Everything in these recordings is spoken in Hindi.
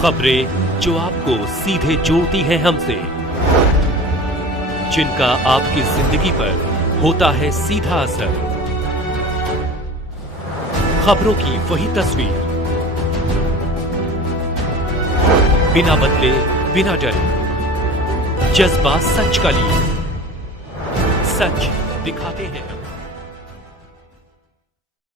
खबरें जो आपको सीधे जोड़ती हैं हमसे, जिनका आपकी जिंदगी पर होता है सीधा असर। खबरों की वही तस्वीर, बिना बदले बिना डरे, जज्बा सच का लिए, सच दिखाते हैं।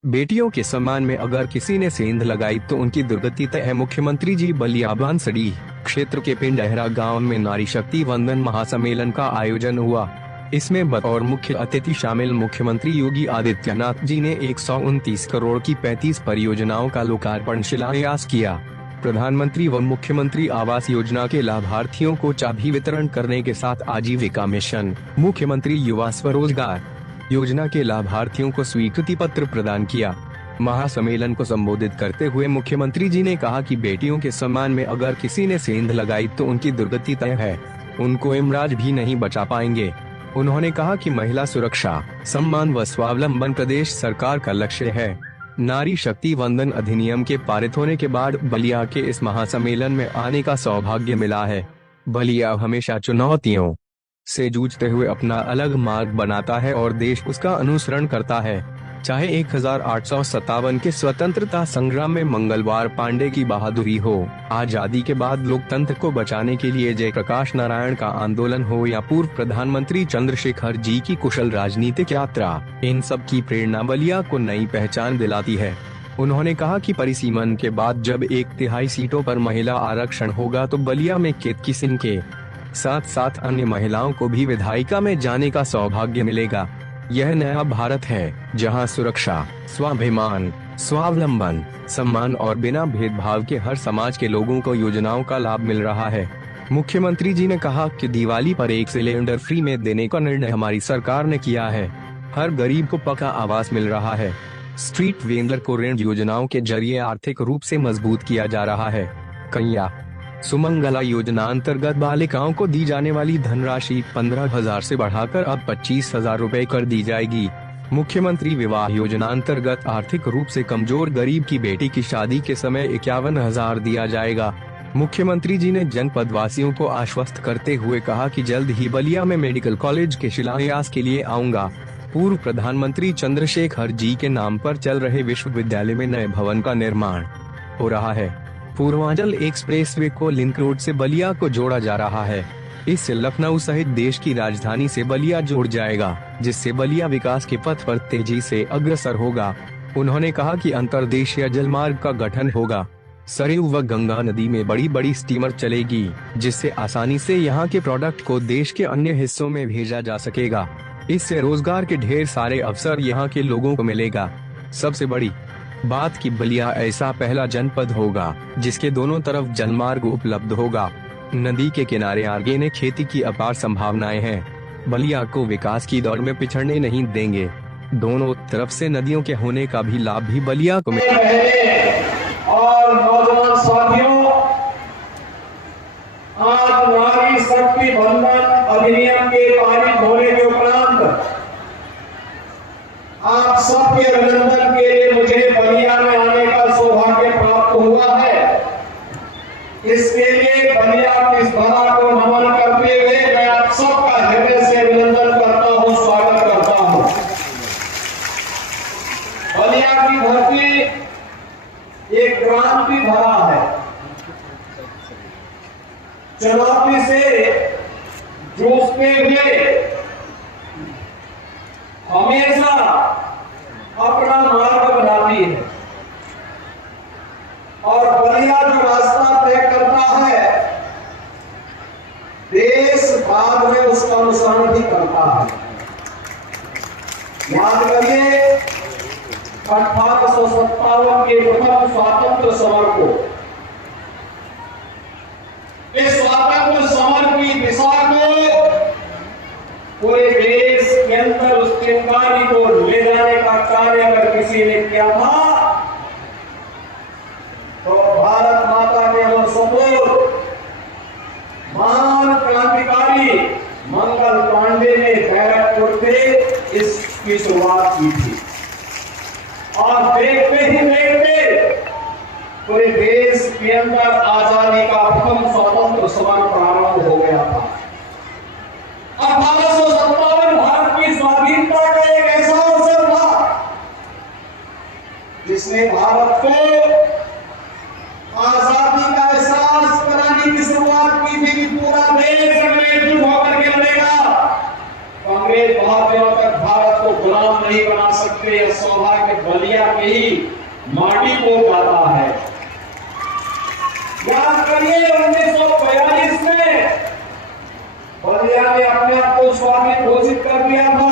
बेटियों के सम्मान में अगर किसी ने सेंध लगाई तो उनकी दुर्गति तय है। मुख्यमंत्री जी बलिया बांसडी क्षेत्र के पिंडहरा गांव में नारी शक्ति वंदन महासम्मेलन का आयोजन हुआ। इसमें बतौर मुख्य अतिथि शामिल मुख्यमंत्री योगी आदित्यनाथ जी ने 129 करोड़ की 35 परियोजनाओं का लोकार्पण शिलान्यास किया। प्रधानमंत्री व मुख्यमंत्री आवास योजना के लाभार्थियों को चाबी वितरण करने के साथ आजीविका मिशन, मुख्यमंत्री युवा स्वरोजगार योजना के लाभार्थियों को स्वीकृति पत्र प्रदान किया। महासम्मेलन को संबोधित करते हुए मुख्यमंत्री जी ने कहा कि बेटियों के सम्मान में अगर किसी ने सेंध लगाई तो उनकी दुर्गति तय है, उनको इमराज भी नहीं बचा पाएंगे। उन्होंने कहा कि महिला सुरक्षा, सम्मान व स्वावलंबन प्रदेश सरकार का लक्ष्य है। नारी शक्ति वंदन अधिनियम के पारित होने के बाद बलिया के इस महासम्मेलन में आने का सौभाग्य मिला है। बलिया हमेशा चुनौतियों से जूझते हुए अपना अलग मार्ग बनाता है और देश उसका अनुसरण करता है। चाहे 1857 के स्वतंत्रता संग्राम में मंगलवार पांडे की बहादुरी हो, आजादी के बाद लोकतंत्र को बचाने के लिए जयप्रकाश नारायण का आंदोलन हो या पूर्व प्रधानमंत्री चंद्रशेखर जी की कुशल राजनीतिक यात्रा, इन सब की प्रेरणा बलिया को नई पहचान दिलाती है। उन्होंने कहा कि परिसीमन के बाद जब 1/3 सीटों पर महिला आरक्षण होगा तो बलिया में केतकी सिंह के साथ साथ अन्य महिलाओं को भी विधायिका में जाने का सौभाग्य मिलेगा। यह नया भारत है जहां सुरक्षा, स्वाभिमान, स्वावलंबन, सम्मान और बिना भेदभाव के हर समाज के लोगों को योजनाओं का लाभ मिल रहा है। मुख्यमंत्री जी ने कहा कि दिवाली पर 1 सिलेंडर फ्री में देने का निर्णय हमारी सरकार ने किया है। हर गरीब को पक्का आवास मिल रहा है। स्ट्रीट वेंडर को ऋण योजनाओं के जरिए आर्थिक रूप से मजबूत किया जा रहा है। कन्या सुमंगला योजना अंतर्गत बालिकाओं को दी जाने वाली धनराशि 15,000 से बढ़ाकर अब 25,000 रुपए कर दी जाएगी। मुख्यमंत्री विवाह योजना अंतर्गत आर्थिक रूप से कमजोर गरीब की बेटी की शादी के समय 51,000 दिया जाएगा। मुख्यमंत्री जी ने जनपद वासियों को आश्वस्त करते हुए कहा कि जल्द ही बलिया में मेडिकल कॉलेज के शिलान्यास के लिए आऊंगा। पूर्व प्रधानमंत्री चंद्रशेखर जी के नाम पर चल रहे विश्वविद्यालय में नए भवन का निर्माण हो रहा है। पूर्वांचल एक्सप्रेसवे को लिंक रोड से बलिया को जोड़ा जा रहा है। इससे लखनऊ सहित देश की राजधानी से बलिया जुड़ जाएगा, जिससे बलिया विकास के पथ पर तेजी से अग्रसर होगा। उन्होंने कहा कि अंतर्देशीय जलमार्ग का गठन होगा। सरयू व गंगा नदी में बड़ी बड़ी स्टीमर चलेगी, जिससे आसानी से यहाँ के प्रोडक्ट को देश के अन्य हिस्सों में भेजा जा सकेगा। इससे रोजगार के ढेर सारे अवसर यहाँ के लोगों को मिलेगा। सबसे बड़ी बात की बलिया ऐसा पहला जनपद होगा जिसके दोनों तरफ जलमार्ग उपलब्ध होगा। नदी के किनारे ऑर्गेनिक खेती की अपार संभावनाएं हैं। बलिया को विकास की दौड़ में पिछड़ने नहीं देंगे। दोनों तरफ से नदियों के होने का भी लाभ भी बलिया को मिलेगा। और नौजवान साथियों, आज नारी शक्ति वंदन अधिनियम के पारित होने के उपरांत आप सबके अभिनंदन के लिए मुझे बलिया में आने का सौभाग्य प्राप्त हुआ है। इसके लिए बलिया की इस धरा को नमन करते हुए मैं आप सबका हृदय से अभिनंदन करता हूं, स्वागत करता हूं। बलिया की धरती एक क्रांति धरा है। चुनौती से जूझते हुए हमेशा अपना मार्ग बनाती है और बलिया जो रास्ता तय करता है, देश बाद में उसका अनुसरण भी करता है। याद करिए 1857 के प्रथम स्वातंत्र समर को, इस स्वातंत्र समर की दिशा को पूरे देश के अंदर उस चिंगारी को ले जाने का कार्य अगर किसी ने किया था तो भारत माता के वो सपूत महान क्रांतिकारी मंगल पांडे ने बैरकपुर से इसकी शुरुआत की थी। और देखते ही देखते पूरे देश के अंदर आजादी जिसने भारत को आजादी का एहसास कराने की शुरुआत की थी कि पूरा देश एकजुट होकर के लड़ेगा, अंग्रेज बहुत दिनों तक भारत को गुलाम नहीं बना सकते। यह सौभाग्य बलिया के ही माटी को गाता है। याद करिए 1942 में बलिया ने अपने आप को स्वाधीन घोषित कर दिया था।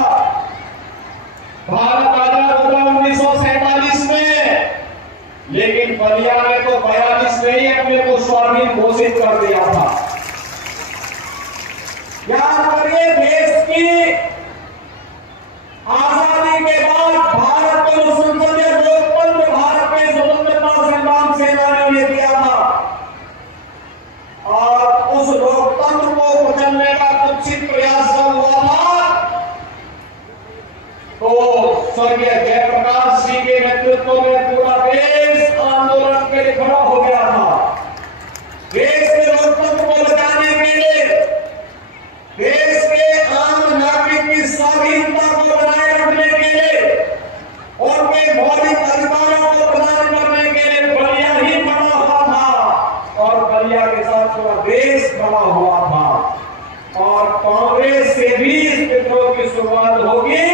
भारत आजाद हुआ 1947 में, लेकिन बलिया ने तो 42 में ही अपने को स्वाधीन घोषित कर दिया था। याद करिए देश की आजादी के बाद भारत को संसदीय लोकतंत्र भारत के स्वतंत्रता संग्राम सेनानियों ने दिया था, और उस लोकतंत्र को कुचलने का कुत्सित प्रयास जब हुआ था तो स्वर्गीय जयप्रकाश जी के नेतृत्व में पूरा देश आंदोलन के लिए खड़ा हो गया था। देश के लोकतंत्र को बचाने के लिए, देश के आम नागरिक की स्वाधीनता को बनाए रखने के लिए, उनके मौलिक अधिकारों को प्रदान करने के लिए बलिया ही बना हुआ था, और बलिया के साथ पूरा देश बना हुआ था। और कांग्रेस से भी इस विद्रोह की शुरुआत होगी।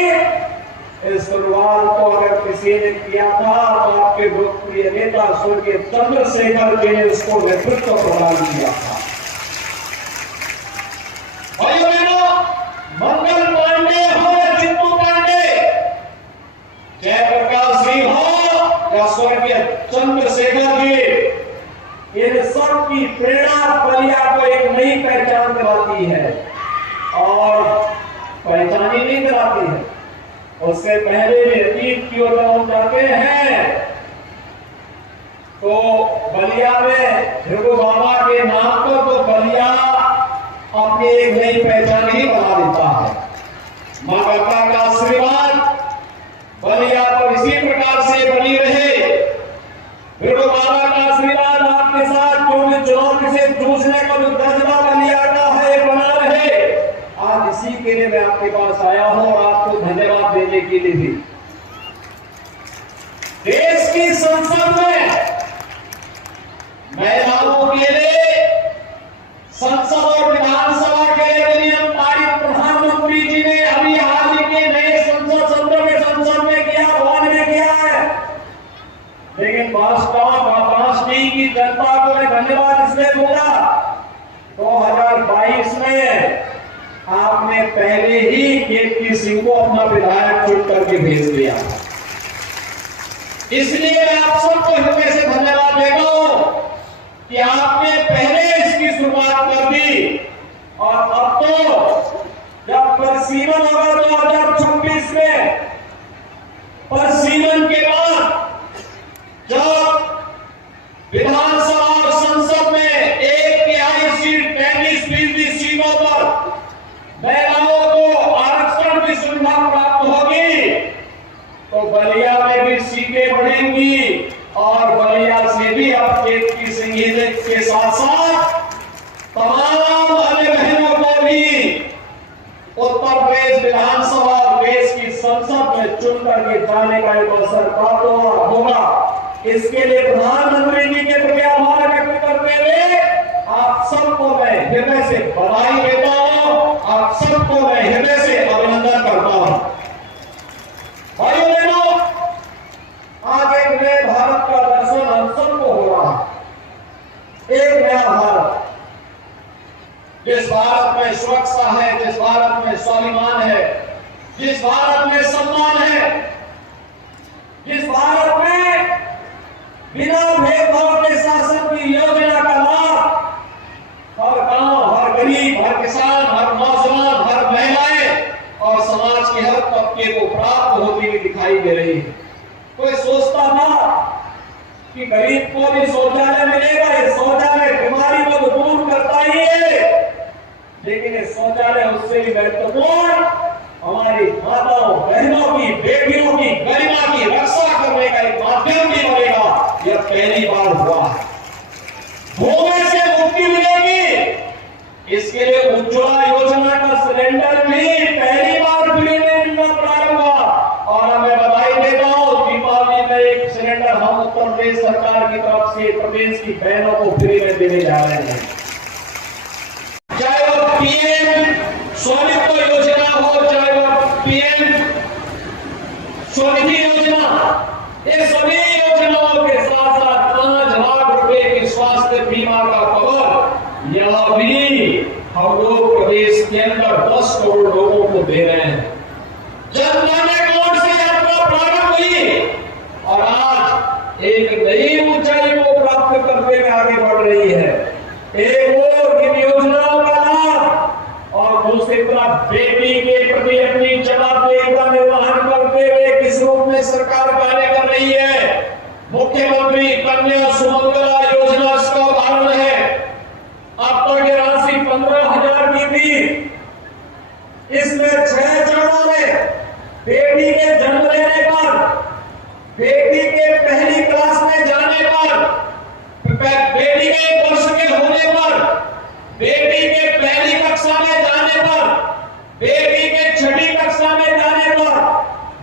इस शुरुआत को अगर किसी ने किया था तो आपके लोकप्रिय नेता स्वर्गीय चंद्रशेखर जी ने उसको नेतृत्व प्रदान किया था। भाइयों बहनों, मंगल पांडे हो या चित्तू पांडे, जयप्रकाश जी हो या स्वर्गीय चंद्रशेखर जी, इन सब की प्रेरणा बलिया को एक नई पहचान दिलाती है, और पहचान ही नहीं दिलाती है, उससे पहले भी अतीत की ओर हम जाते हैं तो बलिया में भृगु बाबा के नाम पर तो बलिया अपनी एक नई पहचान ही बना देता है। मां गंगा का आशीर्वाद बलिया पर इसी प्रकार से बनी रहे। भृगु बाबा का आशीर्वाद आपके साथ जो भी चुनौती से जूझने का जो जज्बा बलिया का है बना रहे। आज इसी के लिए मैं आपके पास आया हूं और आपको धन्यवाद देने के लिए भी। देश की संसद में महिलाओं के लिए संसद और विधानसभा के लिए नियम पारित प्रधानमंत्री जी ने अभी हाल ही के नए संसद सत्र में संसद में किया, भवन में किया है। लेकिन महाराष्ट्र की जनता को मैं धन्यवाद इसलिए दूंगा, 2022 में आपने पहले ही केपी सिंह को अपना विधायक चुन करके भेज दिया। इसलिए मैं आप सबको हृदय से धन्यवाद देता हूं कि आपने पहले इसकी शुरुआत कर दी, और अब तो जब परिसीमन होगा 2026 में, परिसीमन के बाद जब विधानसभा और संसद में 1/3 सीट 33% सीटों पर महिलाओं को आरक्षण की सुविधा प्राप्त होगी, तो बलिया में भी सीटें बढ़ेंगी, और बलिया से भी अब केपी सिंह के साथ साथ तमाम अन्य बहनों को भी उत्तर प्रदेश विधानसभा देश की संसद में चुन करके जाने का एक अवसर प्राप्त होगा। इसके लिए प्रधानमंत्री जी के प्रति आभार व्यक्त करते हुए आप सबको मैं हृदय से बधाई देता हूं, आप सबको मैं हृदय से अभिनंदन करता हूं। भाइयों बहनों, आज एक नए भारत का दर्शन हम सबको हो रहा है। एक नया भारत, जिस भारत में सुरक्षा है, जिस भारत में स्वाभिमान है, जिस भारत में सम्मान है, जिस भारत में बिना भेदभाव के शासन की योजना का लाभ हर गांव, हर गरीब, हर किसान, हर नौजवान, हर महिलाएं और समाज के हर तबके को प्राप्त होती हुई दिखाई दे रही है। कोई सोचता था कि गरीब को भी शौचालय मिलेगा, ये शौचालय बीमारी को दूर करता ही है, लेकिन ये शौचालय उससे भी महत्वपूर्ण हमारी माताओं, बहनों की, बेटियों की गरिमा की रक्षा करने का एक माध्यम भी बनेगा। यह पहली बार हुआ है। धुएं से मुक्ति मिलेगी, इसके लिए उज्ज्वला योजना का सिलेंडर भी पहली बार फ्री में मिलना प्रारंभ हुआ। और मैं बधाई देता हूं, दीपावली में एक सिलेंडर देश की बहनों को फ्री में देने जा रहे हैं। चाहे वो पीएम स्वामित्व योजना हो, चाहे वो पीएम स्वनिधि योजना, ये सभी योजनाओं के साथ साथ 5 लाख रुपए की स्वास्थ्य बीमा का कवर, यह भी हम लोग प्रदेश के अंदर 10 करोड़ लोगों को दे रहे हैं। जन धन अकाउंट से यात्रा प्रारंभ हुई और आज एक नई ऊंचाई को प्राप्त करने में आगे बढ़ रही है। एक और इन योजनाओं का लाभ और दूसरी तरफ बेटी के प्रति अपनी जवाबदेही का निर्वहन करते हुए किस रूप में सरकार कार्य कर रही है। मुख्यमंत्री कन्या सुमंगला योजना इसका उदाहरण है। अब तक ये राशि 15,000 की थी, इसमें 6 चरणों में बेटी के जन्म लेने पर, बेटी के पहली क्लास में जाने पर, बेटी के 1 वर्ष के होने पर, बेटी के पहली कक्षा में जाने पर, बेटी के 6ठी कक्षा में जाने पर,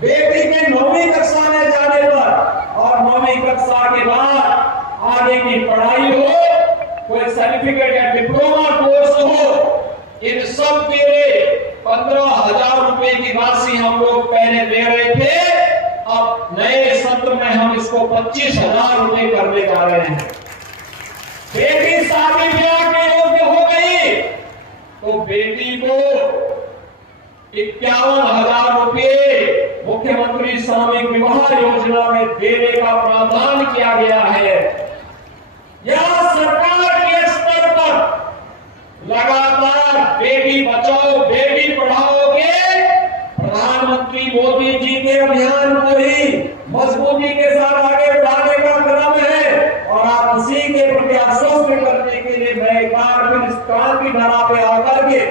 बेटी के 9वीं कक्षा में जाने पर और 9वीं कक्षा के बाद आगे की पढ़ाई हो, कोई सर्टिफिकेट या डिप्लोमा कोर्स हो, इन सब के लिए 15,000 रुपए की राशि हम लोग पहले दे रहे थे। अब नए सत्र में हम इसको 25,000 रुपए करने जा रहे हैं। बेटी शादी ब्याह के योग्य हो गई तो बेटी को 51,000 रुपए मुख्यमंत्री सामूहिक विवाह योजना में देने का प्रावधान किया गया है। यह सरकार के स्तर पर लगातार बेटी बचाओ बेटी पढ़ाओ के प्रधानमंत्री मोदी जी के अभियान को ही मजबूती के साथ आगे बढ़ाने का क्रम है और आप उसी के प्रति आश्वस्त करने के लिए मैं एक बार फिर इस क्रांति धारा पे आकर के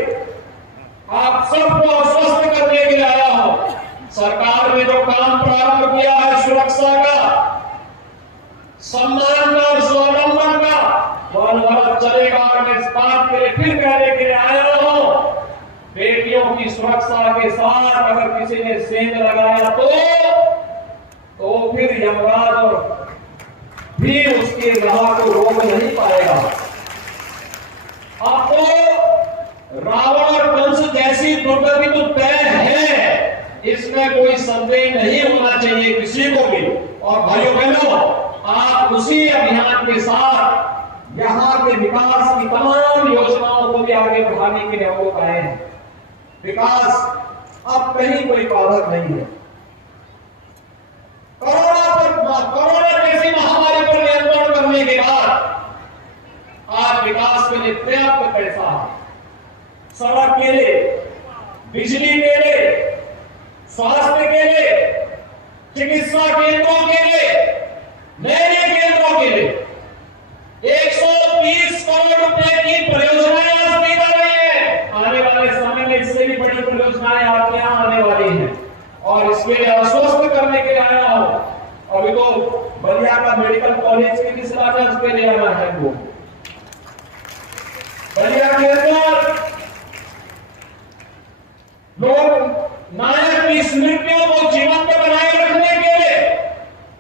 आप सबको आश्वस्त करने के लिए आया हूं। सरकार ने जो काम प्रारंभ किया है सुरक्षा का, सम्मान का और स्वावलंबन का, वो अनवरत चलेगा और मैं इस बात के लिए फिर कहने के लिए आया हूं, बेटियों की सुरक्षा के साथ अगर किसी ने सेंध लगाया तो फिर यमराज और भी उसकी राह को रोक नहीं पाएगा। अब तो रावण और कंस जैसी दुर्गति तो तय है, इसमें कोई संदेह नहीं होना चाहिए किसी को भी। और भाइयों बहनों, आप उसी अभियान के साथ यहाँ के विकास की तमाम योजनाओं को भी आगे बढ़ाने के लिए हम लोग आए हैं। विकास अब कहीं कोई बाधक नहीं है। कोरोना जैसी महामारी पर नियंत्रण करने के बाद आज विकास के लिए पर्याप्त पैसा है। सड़क के लिए, बिजली के लिए, स्वास्थ्य के लिए, चिकित्सा केंद्रों के लिए, नए केंद्रों के लिए 130 करोड़ रुपए की परियोजनाएं आज की जा रही है। आने वाले समय में इससे भी बड़ी परियोजनाएं आपके यहां आने वाली हैं और इसके लिए आश्वस्त करने के लिए आया हूं। अभी तो बलिया का मेडिकल कॉलेज के लिए शिलान्यास पे ले आना है। वो बलिया के अंदर लोग नायक की स्मृतियों को जीवंत बनाए रखने के लिए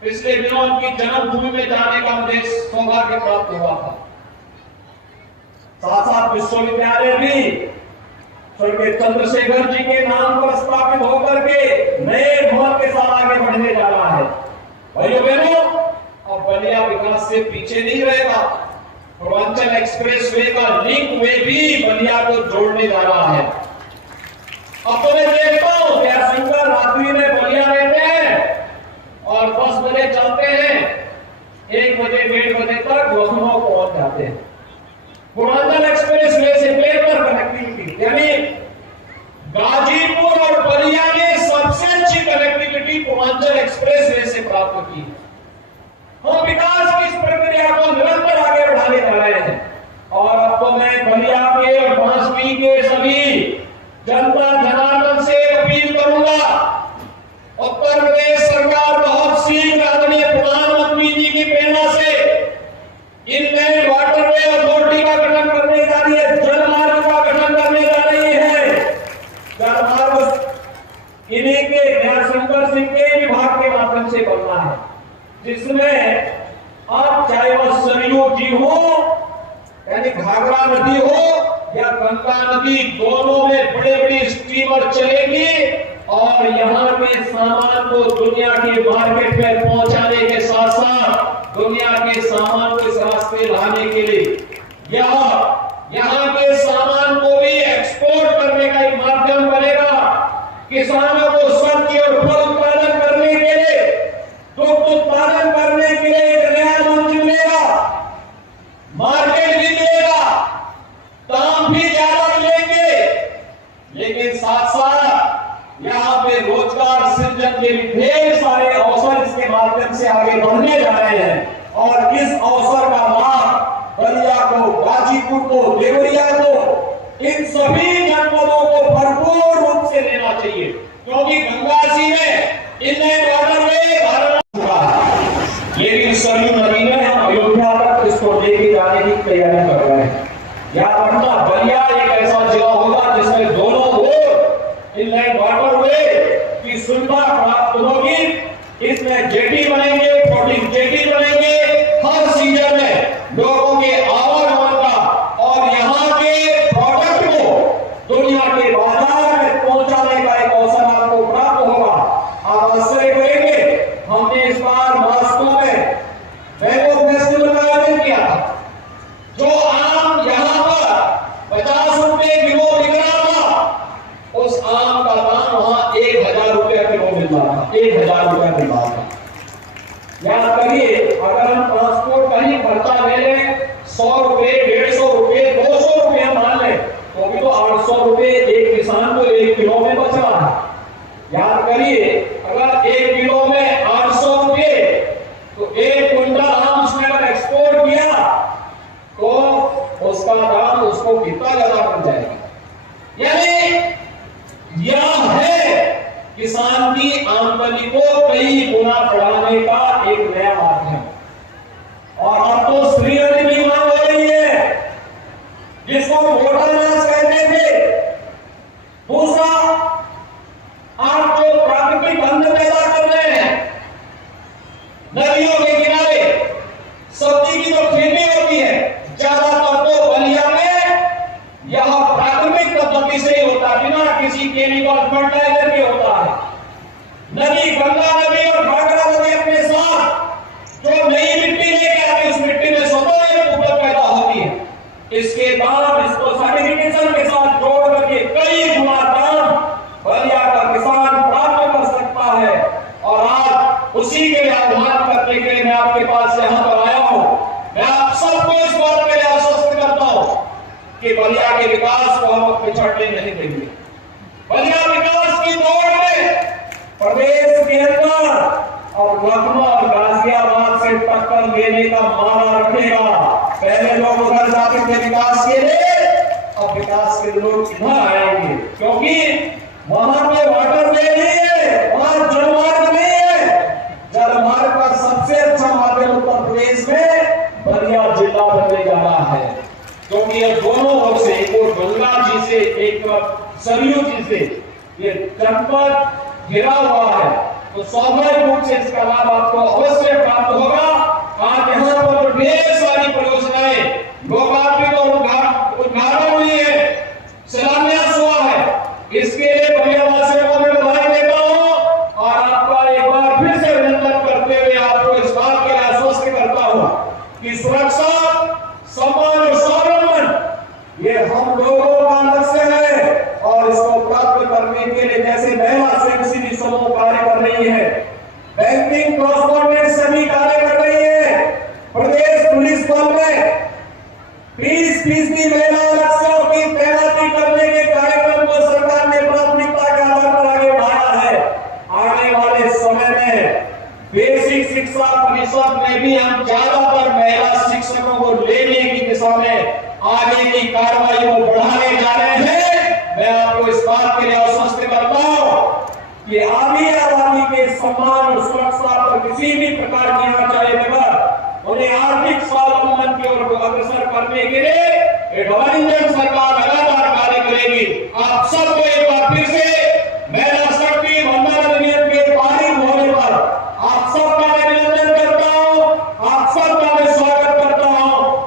पिछले दिनों उनकी जन्मभूमि में जाने का मुझे सौभाग्य प्राप्त हुआ था। साथ साथ विश्वविद्यालय भी स्वर्गीय चंद्रशेखर जी के नाम पर स्थापित होकर के नए भवन के साथ आगे बढ़ने जा रहा है। भाइयों बहनों, अब बलिया विकास से पीछे नहीं रहेगा। पूर्वांचल एक्सप्रेस वे का लिंक वे भी बलिया को जोड़ने जा रहा है। अब तो मैं देखता हूं क्या शंकर रात्रि में बलिया रहते हैं और 10 बजे चलते हैं, 1 बजे 1:30 बजे तक लखनऊ पहुंच जाते हैं। पूर्वांचल एक्सप्रेस वे से बेहतर कनेक्टिविटी, यानी गाजीपुर और बलिया ने सबसे अच्छी कनेक्टिविटी पूर्वांचल एक्सप्रेस वे से प्राप्त की। हम विकास की इस प्रक्रिया को निरंतर आगे बढ़ाने जा रहे हैं और अब तो मैं बलिया के और बांसुरी के सभी जनता जनार्दन से अपील करूंगा, उत्तर प्रदेश सरकार बहुत शीघ्र आदरणीय प्रधानमंत्री जी की प्रेरणा से इन नए वाटरवे जी हो, यानी घाघरा नदी हो या गंगा नदी, दोनों में बड़े बड़े स्टीमर चलेंगे और यहाँ के सामान को दुनिया के मार्केट में पहुंचाने के साथ साथ दुनिया के सामान को इस रास्ते लाने के लिए यहाँ के सामान को भी एक्सपोर्ट करने का एक माध्यम बनेगा। किसानों को सब्जी और फल उत्पादन करने के लिए, दुग्ध उत्पादन करने के लिए एक नया मंच मिलेगा, मार्केट भी मिलेगा, दाम भी ज्यादा मिलेंगे, लेकिन साथ साथ यहाँ पे रोजगार सृजन के भी ढेर सारे अवसर इसके माध्यम से आगे बढ़ने जा रहे हैं। और इस अवसर का लाभ बलिया को, गाजीपुर को, देवरिया को, इन सभी जनपदों को भरपूर रूप से लेना चाहिए, क्योंकि गंगासी में इनलैंड वाटरवे भारत, लेकिन सरयू नदी में हम अयोध्या तक इसको लेके जाने की तैयारी कर रहे हैं। याद रखना, बलिया एक ऐसा जिला होगा जिसमें दोनों ओर इनलैंड वाटरवे की सुविधा प्राप्त होगी। इसमें जेटी बनेंगे, फ्लोटिंग जेटी बनेंगे, हर सीजन में लोगों के आवागमन का और यहाँ के प्रोडक्ट को दुनिया के बाजार में पहुंचाने का एक अवसर आपको प्राप्त होगा। आप आश्चर्य करेंगे, हमने इस बार मास्को में मैंगो फेस्टिवल का आयोजन किया था। जो आम यहाँ पर 50 रुपए किलो बिक रहा था, उस आम का दाम वहां 1000 रुपया किलो मिल रहा था, 1000 रुपया मिल रहा था। याद करिए, अगर हम ट्रांसपोर्ट का ही खर्चा ले लें, 100 रुपए, 150 रुपए, 200 रुपया मान लें, तो भी तो 800 रुपए एक किसान को 1 किलो में बच रहा है। याद करिए, अगर 1 किलो में 800 रुपए, तो 1 क्विंटल आम उसने अगर एक्सपोर्ट किया तो उसका दाम उसको कितना ज्यादा बन जाएगा। यानी यह है किसान की आमदनी को कई गुना बढ़ाने का एक नया माध्यम। और अब तो श्रीअन्न की मांग हो रही है, जिसको मोटानास कहते थे। दूसरा, आप जो प्राकृतिक अन्न पैदा कर रहे हैं, नदियों के किनारे सब्जी की जो खेती होती है, ज्यादातर तो बलिया में यह प्राकृतिक पद्धति से ही होता है, बिना किसी केमिकल फर्टिलाइजर के होता है। नदी, गंगा नदी और घाघरा नदी अपने साथ जो नई मिट्टी लेके आती है, उस मिट्टी में स्वतः एक उपज पैदा होती है। इसके बाद इसको सर्टिफिकेशन के साथ जोड़ करके कई गुना दाम बलिया का किसान प्राप्त कर सकता है। और आज उसी के लिए आह्वान करने के लिए मैं आपके पास यहाँ पर आया हूँ। मैं आप सबको इस बात के लिए आश्वस्त करता हूँ कि बलिया के विकास को हम पिछड़ने नहीं देंगे। बलिया विकास की दौड़ में प्रदेश के अंदर और लखनऊ और गाजियाबाद से टक्कर लेने का मारा रखेगा। पहले लोग उधर जाते थे विकास के लिए, अब विकास के लोग इधर आएंगे, क्योंकि वहां पे वाटरवे नहीं है, वहां जलमार्ग नहीं है। जलमार्ग का सबसे अच्छा माध्यम उत्तर प्रदेश में बलिया जिला बनने जा रहा है, क्योंकि ये दोनों ओर से, एक ओर गंगा जी से, एक सरयू जी से ये जनपद घिरा हुआ है, तो स्वाभाविक रूप से इसका लाभ आपको अवश्य प्राप्त होगा। आज यहाँ पर तो ढेर सारी परियोजनाएं लोकार्पित और उद्घाटन हुई है, शिलान्यास हुआ है। इसके लिए बलियावासियों को मैं बधाई देता हूँ और आपका एक बार फिर से अभिनंदन करते हुए आपको इस बात के लिए आश्वस्त करता हूँ कि सुरक्षा, सम्मान और स्वावलंबन ये हम लोगों का लक्ष्य है। और इसको प्राप्त करने के लिए जैसे महिला स्वयंसेवी समूह कार्य कर रही है, बैंकिंग कॉरस्पॉन्डेंट सभी कार्य कर रही है, प्रदेश पुलिस बल में 20% महिला आरक्षकों की तैनाती करने के कार्यक्रम को सरकार ने प्राथमिकता के आधार पर आगे बढ़ाया है। आने वाले समय में बेसिक शिक्षा परिषद में भी हम ज्यादातर महिला शिक्षकों को लेने की दिशा में आगे की कार्रवाई को बढ़ाने जा रहे हैं। मैं आपको इस बात के लिए आश्वस्त करता हूं कि आधी आबादी के सम्मान और सुरक्षा पर किसी भी प्रकार की आंचड़े बगैर उन्हें आर्थिक स्वावलंबन की ओर अग्रसर करने के लिए डबल इंजन सरकार लगातार कार्य करेगी। आप सबको एक बार फिर से महिला शक्ति वंदन अधिनियम के पारित होने पर आप सबका मैं अभिनंदन करता हूं, आप सबका मैं स्वागत करता हूं।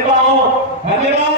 देता हूं। धन्यवाद।